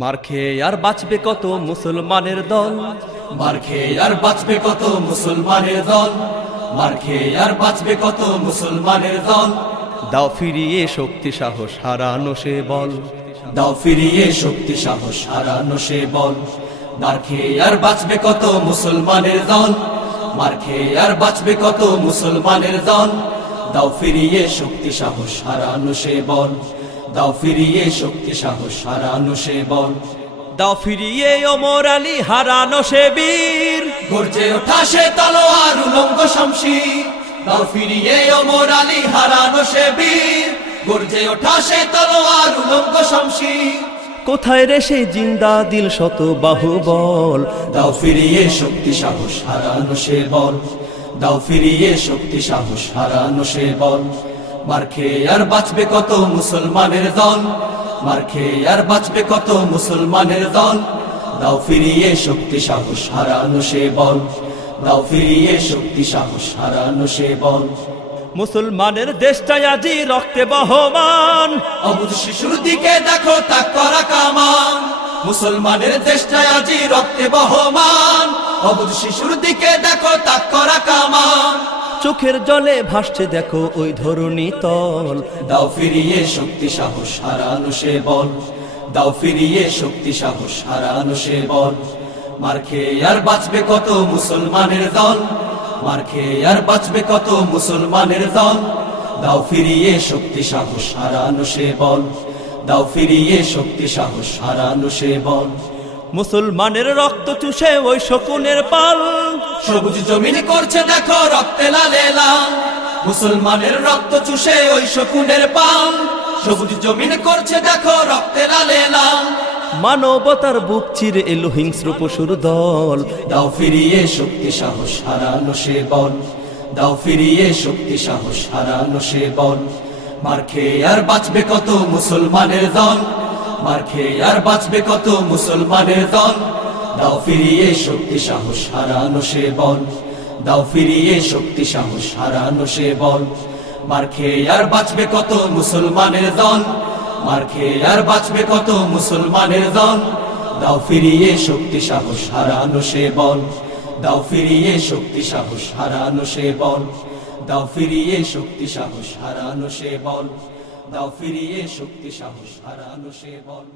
মার খেয়ে আর বাঁচবে কত মুসলমানের দল, মার খেয়ে আর বাঁচবে কত মুসলমানের দল, মার খেয়ে আর বাঁচবে কত মুসলমানের দল। দাও ফিরিয়ে শক্তি সাহস হারানো সে বল, দাও ফিরিয়ে শক্তি সাহস হারানো সে বল। মার খেয়ে আর বাঁচবে কত মুসলমানের দল, মার খেয়ে আর বাঁচবে কত মুসলমানের দল। দাও ফিরিয়ে শক্তি সাহস হারানো সে বল, দাও ফিরিয়ে শক্তি সাহস হারানো সে বল। দাও ফিরিয়ে ওমর আলী হারানো সে বীর, গর্জে ওঠা সে তলোয়ার উলঙ্গ শমশির। দাও ফিরিয়ে ওমর আলী হারানো সে বীর, গর্জে ওঠা সে তলোয়ার উলঙ্গ শমশির। কোথায় রে সে জিন্দা দিল শত বাহুবল, দাও ফিরিয়ে শক্তি সাহস হারানো সে বল, দাও ফিরিয়ে শক্তি সাহস হারানো সে বল। মার খেয়ে আর বাঁচবে কত মুসলমানের দল, মার খেয়ে আর বাঁচবে কত মুসলমানের দল। দাও ফিরিয়ে শক্তি সাহস হারানো সে বল, দাও ফিরিয়ে শক্তি সাহস হারানো সে বল। মুসলমানের দেশটা আজি রক্তে বহমান, অবুঝ শিশুর দিকে দেখো তাক করা কামান। মুসলমানের দেশটা আজি রক্তে বহমান, অবুঝ শিশুর দিকে দেখো তাক করা কামান। চোখের জলে ভাসছে দেখো ওই ধরণী তল। দাও ফিরিয়ে শক্তি সাহস হারানো সে বল, দাও ফিরিয়ে শক্তি সাহস হারানো সে বল। মার খেয়ে আর বাঁচবে কত মুসলমানের দল, মার খেয়ে আর বাঁচবে কত মুসলমানের দল। দাও ফিরিয়ে শক্তি সাহস হারানো সে বল, দাও ফিরিয়ে শক্তি সাহস হারানো সে বল। মুসলমানের রক্ত চুষে ওই শকুনের পাল, সবুজ জমিন করছে দেখো রক্তে লালে লাল। মুসলমানের রক্ত চুষে ওই শকুনের পাল, সবুজ জমিন করছে দেখো রক্তে লালে লাল। মানবতার বুক চিরে এলো হিংস্র পশুর দল। দাও ফিরিয়ে শক্তি সাহস হারানো সে বল, দাও ফিরিয়ে শক্তি সাহস হারানো সে বল। মার খেয়ে আর বাঁচবে কত মুসলমানের দল, মার খেয়ে আর বাঁচবে কত মুসলমানের দল। দাও ফিরিয়ে শক্তি সাহস হারানো সে বল, দাও ফিরিয়ে শক্তি সাহস হারানো সে বল। মার খেয়ে আর বাঁচবে কত মুসলমানের দল, মার খেয়ে আর বাঁচবে কত মুসলমানের দল। দাও ফিরিয়ে শক্তি সাহস হারানো সে বল, দাও ফিরিয়ে শক্তি সাহস হারানো সে বল। দাও ফিরিয়ে শক্তি সাহস হারানো সে বল, দাও ফিরিয়ে শক্তি সাহস হারানো সে বল।